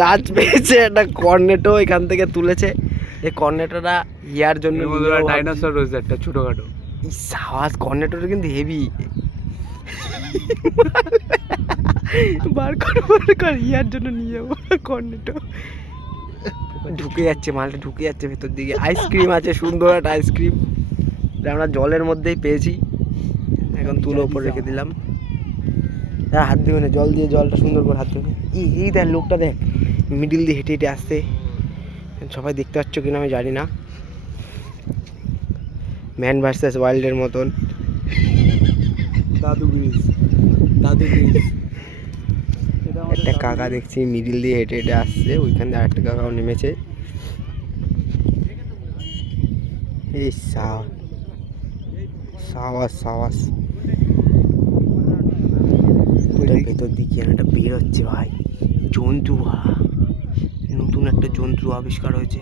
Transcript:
রাজ পেয়েছে একটা কর্নেটো, এখান থেকে তুলেছে। এই কর্নেটোটা ইয়ার জন্য ডাইনোসর রয়েছে একটা ছোটখাটো। সাওয়াজ কর্নেটোটা কিন্তু হেভি। বার কর ইয়ার জন্য নিয়ে যাবো কর্নেটো। ঢুকে যাচ্ছে মালটা, ঢুকে যাচ্ছে ভেতর দিকে। আইসক্রিম আছে, সুন্দর একটা আইসক্রিম, আমরা জলের মধ্যেই পেয়েছি। এখন তুলো উপর রেখে দিলাম। হ্যাঁ, হাত দিবে না, জল দিয়ে জলটা সুন্দর করে হাত দিবে। এই দেখ লোকটা, দেখ মিডিল দিয়ে হেঁটে হেঁটে আসছে। সবাই দেখতে পাচ্ছ কিনা আমি জানি না। ম্যান ভার্সেস ওয়াইল্ডের মতন। দাদু ব্রিজ, দাদু ব্রিজ। একটা কাকা দেখছি মিডিল দিয়ে হেঁটে হেঁটে আসছে, ওইখান দিয়ে আরেকটা কাকাও নেমেছে। এই সাওয়াস সাওয়াস ভেতর দিকে একটা বের হচ্ছে ভাই, জন্তু। নতুন একটা জন্তু আবিষ্কার হয়েছে।